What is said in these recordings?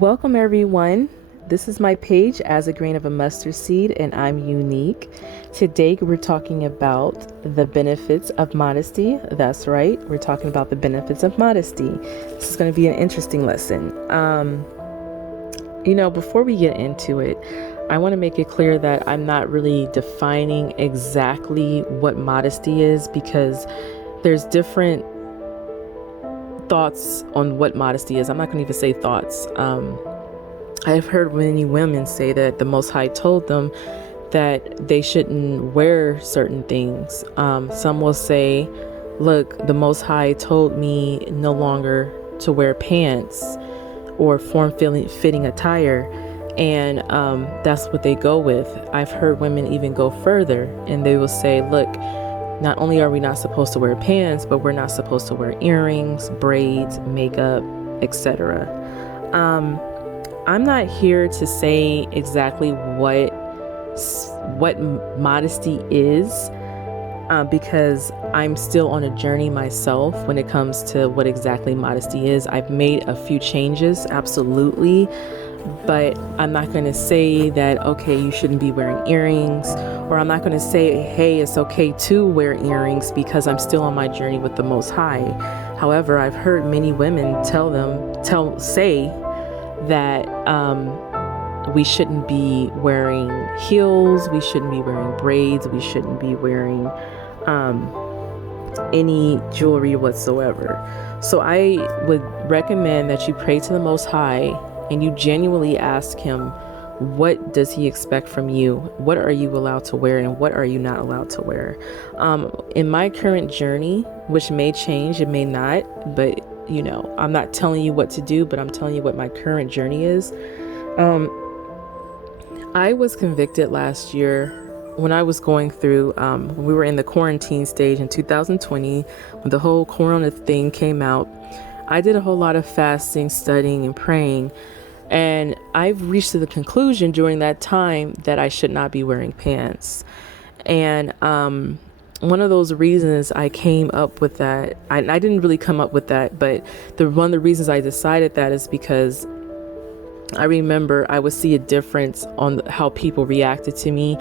Welcome, everyone. This is my page, As a Grain of a Mustard Seed, and I'm unique. Today, we're talking about the benefits of modesty. That's right, we're talking about the benefits of modesty. This is going to be an interesting lesson. Before we get into it, I want to make it clear that I'm not really defining exactly what modesty is because there's different thoughts on what modesty is. I'm not going to even say thoughts. I've heard many women say that the Most High told them that they shouldn't wear certain things. Some will say, look, the Most High told me no longer to wear pants or form-fitting attire. And that's what they go with. I've heard women even go further and they will say, look, not only are we not supposed to wear pants, but we're not supposed to wear earrings, braids, makeup, etc. I'm not here to say exactly what modesty is, because I'm still on a journey myself when it comes to what exactly modesty is. I've made a few changes, absolutely. But I'm not going to say that, okay, you shouldn't be wearing earrings, or I'm not going to say, hey, it's okay to wear earrings, because I'm still on my journey with the Most High. However, I've heard many women say that we shouldn't be wearing heels, we shouldn't be wearing braids, we shouldn't be wearing any jewelry whatsoever. So I would recommend that you pray to the Most High and you genuinely ask him, what does he expect from you? What are you allowed to wear and what are you not allowed to wear? In my current journey, which may change, it may not, but I'm not telling you what to do, but I'm telling you what my current journey is. I was convicted last year when I was going through, when we were in the quarantine stage in 2020, when the whole Corona thing came out. I did a whole lot of fasting, studying, and praying. And I've reached to the conclusion during that time that I should not be wearing pants. And one of those reasons I came up with that, I didn't really come up with that, but one of the reasons I decided that is because I remember I would see a difference on how people reacted to me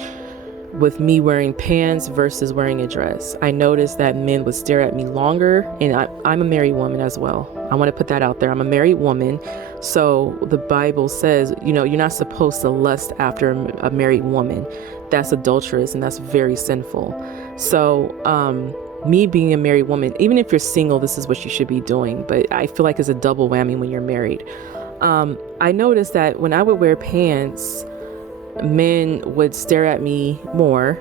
with me wearing pants versus wearing a dress. I noticed that men would stare at me longer, and I'm a married woman as well. I want to put that out there. I'm a married woman. So the Bible says, you're not supposed to lust after a married woman. That's adulterous and that's very sinful. So me being a married woman, even if you're single, this is what you should be doing. But I feel like it's a double whammy when you're married. I noticed that when I would wear pants, men would stare at me more.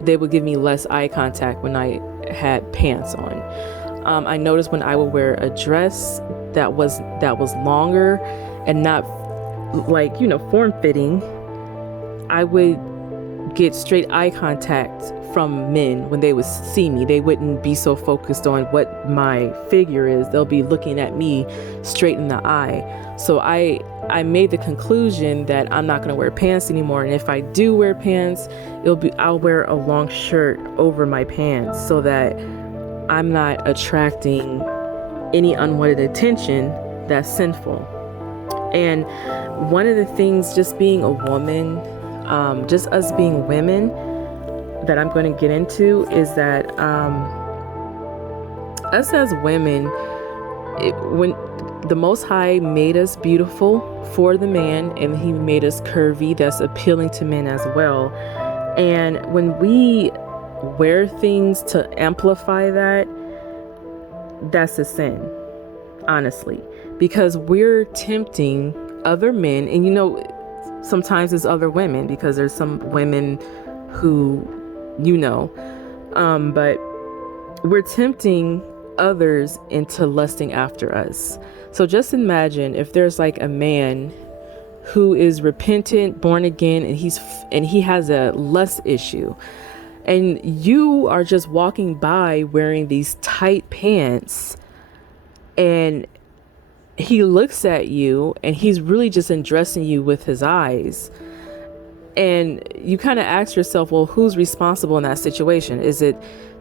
They would give me less eye contact when I had pants on. I noticed when I would wear a dress that was longer and not like, form-fitting, I would get straight eye contact from men when they would see me. They wouldn't be so focused on what my figure is. They'll be looking at me straight in the eye. So I made the conclusion that I'm not going to wear pants anymore. And if I do wear pants, I'll wear a long shirt over my pants so that I'm not attracting any unwanted attention that's sinful. And one of the things, just being a woman, just us being women, that I'm going to get into is that us as women, when the Most High made us beautiful for the man, and he made us curvy, that's appealing to men as well. And when we wear things to amplify that, that's a sin, honestly, because we're tempting other men. And sometimes it's other women, because there's some women who but we're tempting others into lusting after us. So just imagine if there's like a man who is repentant, born again, and he has a lust issue, and you are just walking by wearing these tight pants, and he looks at you and he's really just undressing you with his eyes. And you kind of ask yourself, well, who's responsible in that situation? Is it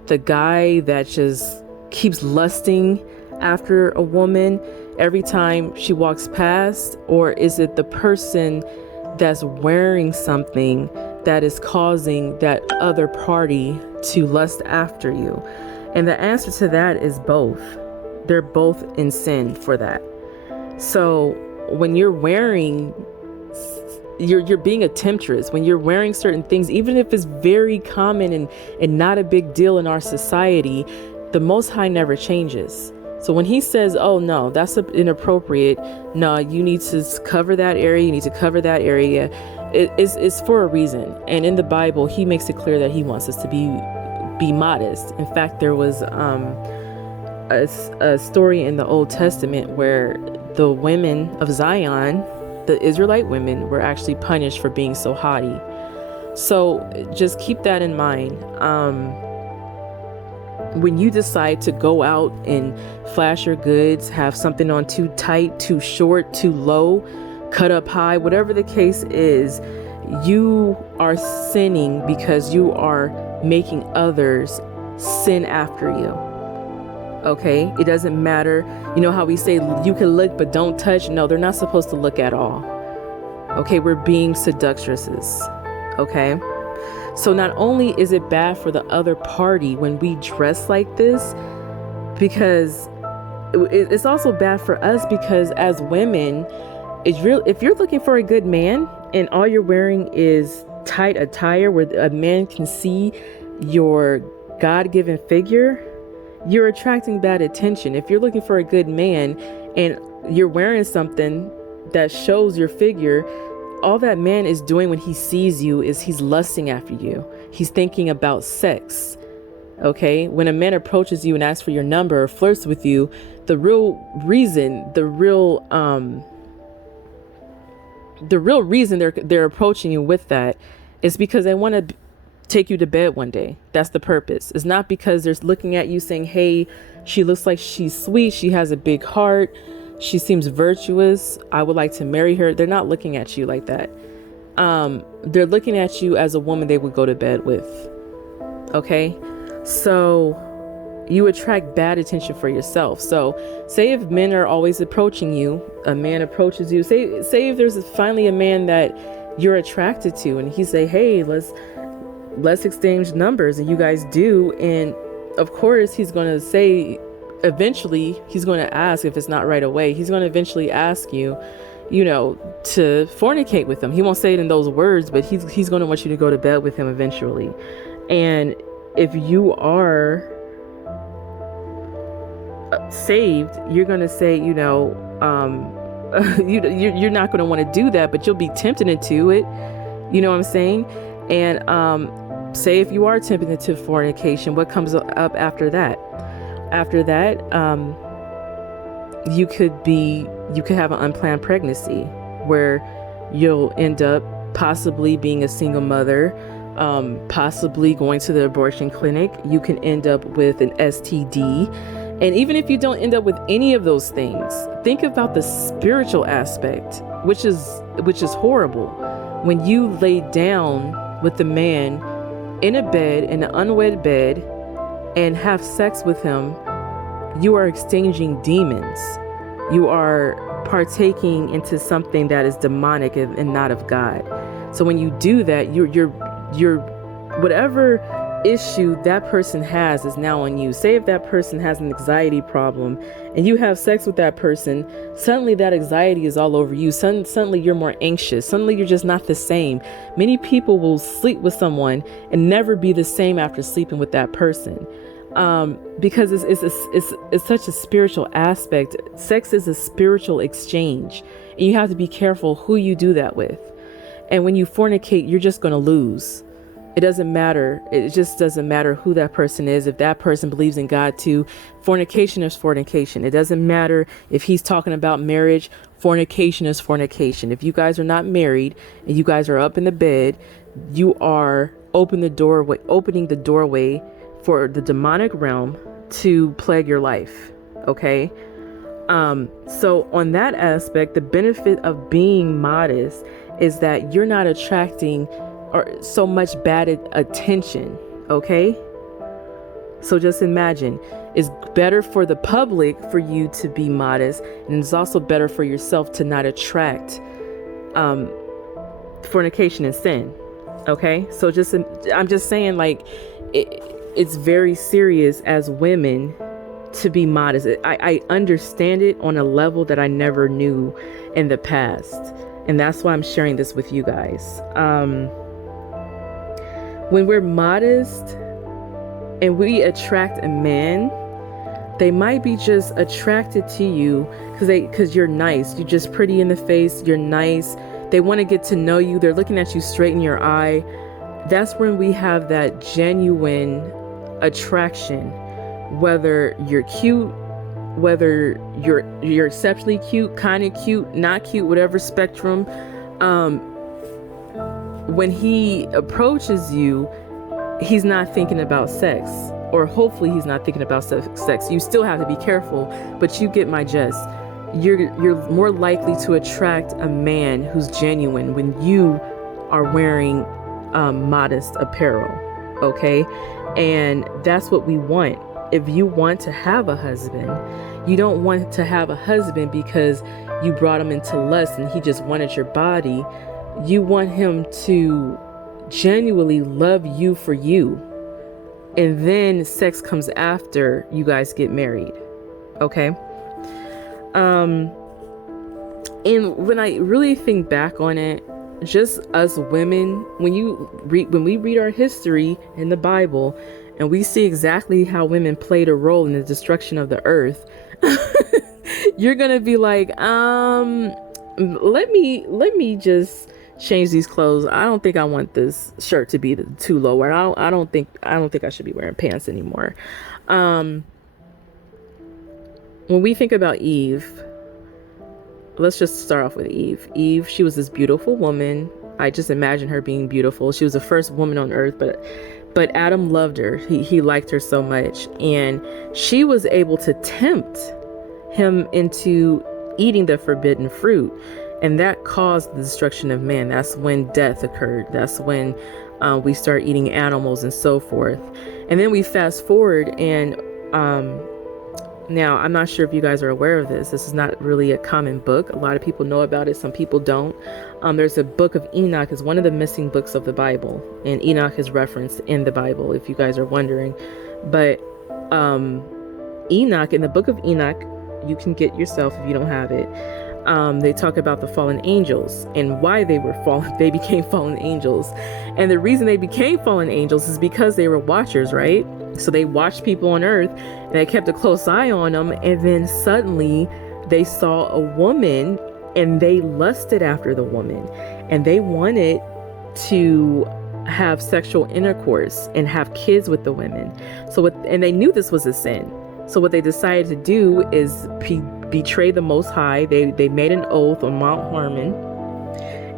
the guy that just keeps lusting after a woman every time she walks past? Or is it the person that's wearing something that is causing that other party to lust after you? And the answer to that is both. They're both in sin for that. So when you're wearing, you're being a temptress. When you're wearing certain things, even if it's very common and not a big deal in our society, the Most High never changes. So when he says, oh no, that's inappropriate, no, you need to cover that area, you need to cover that area, it's for a reason. And in the Bible, he makes it clear that he wants us to be modest. In fact, there was a story in the Old Testament where the women of Zion, the Israelite women, were actually punished for being so haughty. So just keep that in mind. When you decide to go out and flash your goods, have something on too tight, too short, too low, cut up high, whatever the case is, you are sinning because you are making others sin after you. Okay? It doesn't matter. You know how we say you can look but don't touch? No, they're not supposed to look at all. Okay? We're being seductresses. Okay? So not only is it bad for the other party when we dress like this, because it's also bad for us, because as women, if you're looking for a good man and all you're wearing is tight attire where a man can see your God-given figure, you're attracting bad attention. If you're looking for a good man and you're wearing something that shows your figure, all that man is doing when he sees you is he's lusting after you. He's thinking about sex. Okay? When a man approaches you and asks for your number or flirts with you, the real reason they're approaching you with that is because they want to take you to bed one day. That's the purpose. It's not because they're looking at you saying, hey, she looks like she's sweet, she has a big heart, she seems virtuous, I would like to marry her. They're not looking at you like that. They're looking at you as a woman they would go to bed with. Okay? So you attract bad attention for yourself. So say if men are always approaching you, a man approaches you, say if there's finally a man that you're attracted to and he say, hey, let's exchange numbers, and you guys do, and of course he's going to say, eventually he's going to ask, if it's not right away, he's going to eventually ask you, to fornicate with him. He won't say it in those words, but he's going to want you to go to bed with him eventually. And if you are saved, you're going to say, you're not going to want to do that, but you'll be tempted into it. You know what I'm saying? And say if you are tempted into fornication, what comes up after that? After that, you could have an unplanned pregnancy where you'll end up possibly being a single mother, possibly going to the abortion clinic. You can end up with an STD. And even if you don't end up with any of those things, think about the spiritual aspect, which is horrible. When you lay down with the man in a bed, in an unwed bed, and have sex with him, you are exchanging demons. You are partaking into something that is demonic and not of God. So when you do that, you're whatever issue that person has is now on you. Say if that person has an anxiety problem and you have sex with that person, suddenly that anxiety is all over you. Suddenly you're more anxious. Suddenly you're just not the same. Many people will sleep with someone and never be the same after sleeping with that person. Because it's such a spiritual aspect. Sex is a spiritual exchange, and you have to be careful who you do that with. And when you fornicate, you're just going to lose. It doesn't matter. It just doesn't matter who that person is. If that person believes in God too, fornication is fornication. It doesn't matter if he's talking about marriage. Fornication is fornication. If you guys are not married and you guys are up in the bed, you are opening the doorway for the demonic realm to plague your life. Okay. So on that aspect, the benefit of being modest is that you're not attracting or so much bad attention. Okay. So just imagine, it's better for the public for you to be modest, and it's also better for yourself to not attract fornication and sin. Okay, so I'm just saying, like, it's very serious as women to be modest. I understand it on a level that I never knew in the past, and that's why I'm sharing this with you guys. When we're modest and we attract a man, they might be just attracted to you because you're nice. You're just pretty in the face. You're nice. They want to get to know you. They're looking at you straight in your eye. That's when we have that genuine attraction. Whether you're cute, whether you're exceptionally cute, kind of cute, not cute, whatever spectrum. When he approaches you, he's not thinking about sex, or hopefully he's not thinking about sex. You still have to be careful, but you get my gist. You're more likely to attract a man who's genuine when you are wearing modest apparel, okay? And that's what we want. If you want to have a husband, you don't want to have a husband because you brought him into lust and he just wanted your body. You want him to genuinely love you for you. And then sex comes after you guys get married. Okay? And when I really think back on it, just us women, when we read our history in the Bible and we see exactly how women played a role in the destruction of the earth, you're gonna be like, let me just change these clothes. I don't think I want this shirt to be too low, or I don't think I should be wearing pants anymore. When we think about Eve, let's just start off with Eve. Eve, she was this beautiful woman. I just imagine her being beautiful. She was the first woman on earth, but Adam loved her. He liked her so much, and she was able to tempt him into eating the forbidden fruit. And that caused the destruction of man. That's when death occurred. That's when we start eating animals and so forth. And then we fast forward, and now I'm not sure if you guys are aware of this. This is not really a common book. A lot of people know about it. Some people don't. There's a book of Enoch. Is one of the missing books of the Bible. And Enoch is referenced in the Bible, if you guys are wondering. But Enoch, in the book of Enoch, you can get yourself if you don't have it. They talk about the fallen angels and why they became fallen angels. And the reason they became fallen angels is because they were watchers, right? So they watched people on earth and they kept a close eye on them. And then suddenly they saw a woman and they lusted after the woman and they wanted to have sexual intercourse and have kids with the women. And they knew this was a sin. So what they decided to do is betray the Most High. They made an oath on Mount Hermon,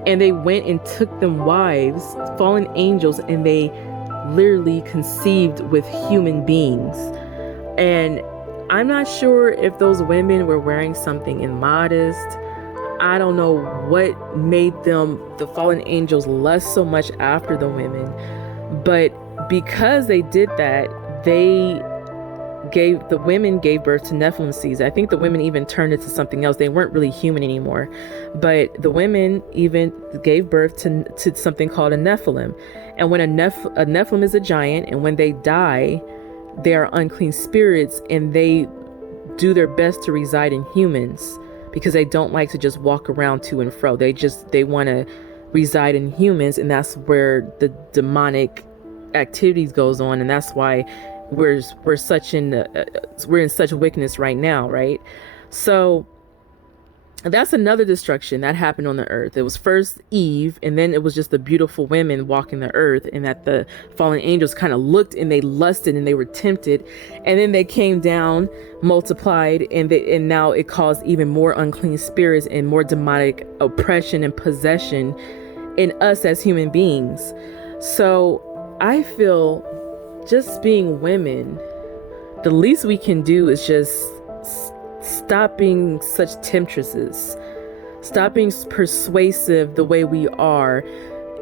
and they went and took them wives, fallen angels, and they literally conceived with human beings. And I'm not sure if those women were wearing something immodest. I don't know what made the fallen angels lust so much after the women, but because they did that, the women gave birth to Nephilim seeds. I think the women even turned into something else. They weren't really human anymore, but the women even gave birth to something called a Nephilim. And when a Nephilim is a giant, and when they die, they are unclean spirits, and they do their best to reside in humans because they don't like to just walk around to and fro. They want to reside in humans, and that's where the demonic activities goes on, and that's why we're in such wickedness right now, right? So that's another destruction that happened on the earth. It was first Eve, and then it was just the beautiful women walking the earth, and that the fallen angels kind of looked and they lusted and they were tempted, and then they came down, multiplied, and now it caused even more unclean spirits and more demonic oppression and possession in us as human beings. So I feel, just being women, the least we can do is just stop being such temptresses, stop being persuasive the way we are,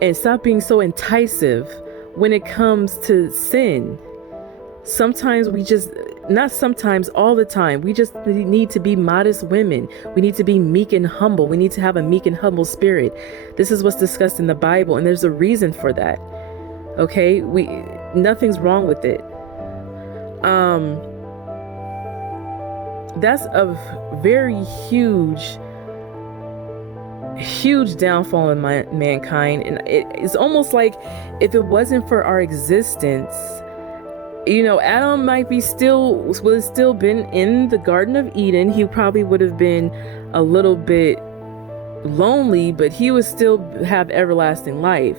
and stop being so enticing when it comes to sin. Sometimes we just, not sometimes, all the time, we just need to be modest women. We need to be meek and humble. We need to have a meek and humble spirit. This is what's discussed in the Bible, and there's a reason for that. Okay? Nothing's wrong with it. That's a very huge downfall in mankind. And it's almost like if it wasn't for our existence, Adam would have still been in the Garden of Eden. He probably would have been a little bit lonely, but he would still have everlasting life.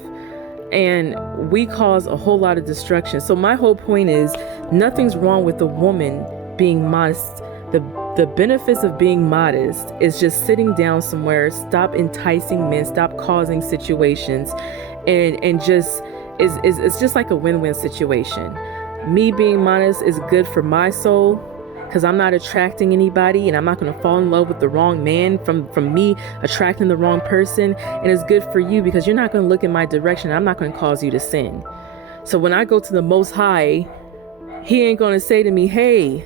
And we cause a whole lot of destruction. So my whole point is, nothing's wrong with a woman being modest. The benefits of being modest is just sitting down somewhere, stop enticing men, stop causing situations, and just it's just like a win-win situation. Me being modest is good for my soul, because I'm not attracting anybody, and I'm not going to fall in love with the wrong man from me attracting the wrong person. And it's good for you because you're not going to look in my direction. I'm not going to cause you to sin. So when I go to the Most High, he ain't going to say to me, hey,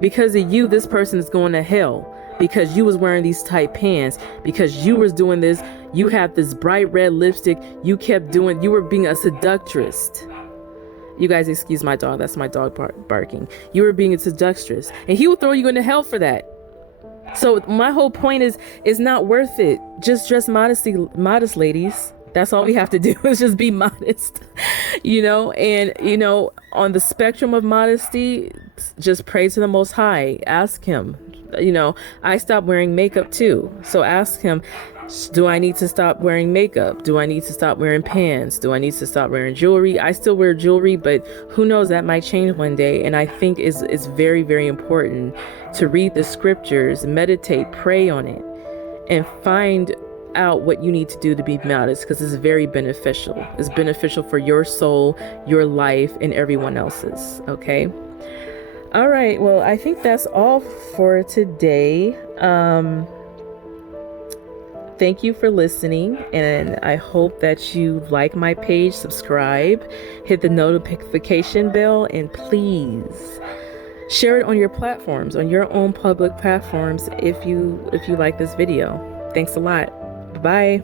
because of you, this person is going to hell because you was wearing these tight pants, because you was doing this, you have this bright red lipstick, you were being a seductress. You guys excuse my dog. That's my dog barking. You were being a seductress, and he will throw you into hell for that. So my whole point is, it's not worth it. Just dress modest, ladies. That's all we have to do is just be modest, and, on the spectrum of modesty, just pray to the Most High. Ask him, I stopped wearing makeup too. So ask him, do I need to stop wearing makeup? Do I need to stop wearing pants? Do I need to stop wearing jewelry? I still wear jewelry, but who knows, that might change one day. And I think it's very, very important to read the scriptures, meditate, pray on it, and find out what you need to do to be modest, because it's very beneficial. It's beneficial for your soul, your life, and everyone else's. Okay. All right. Well, I think that's all for today. Thank you for listening, and I hope that you like my page, subscribe, hit the notification bell, and please share it on your platforms, on your own public platforms, if you like this video. Thanks a lot. Bye.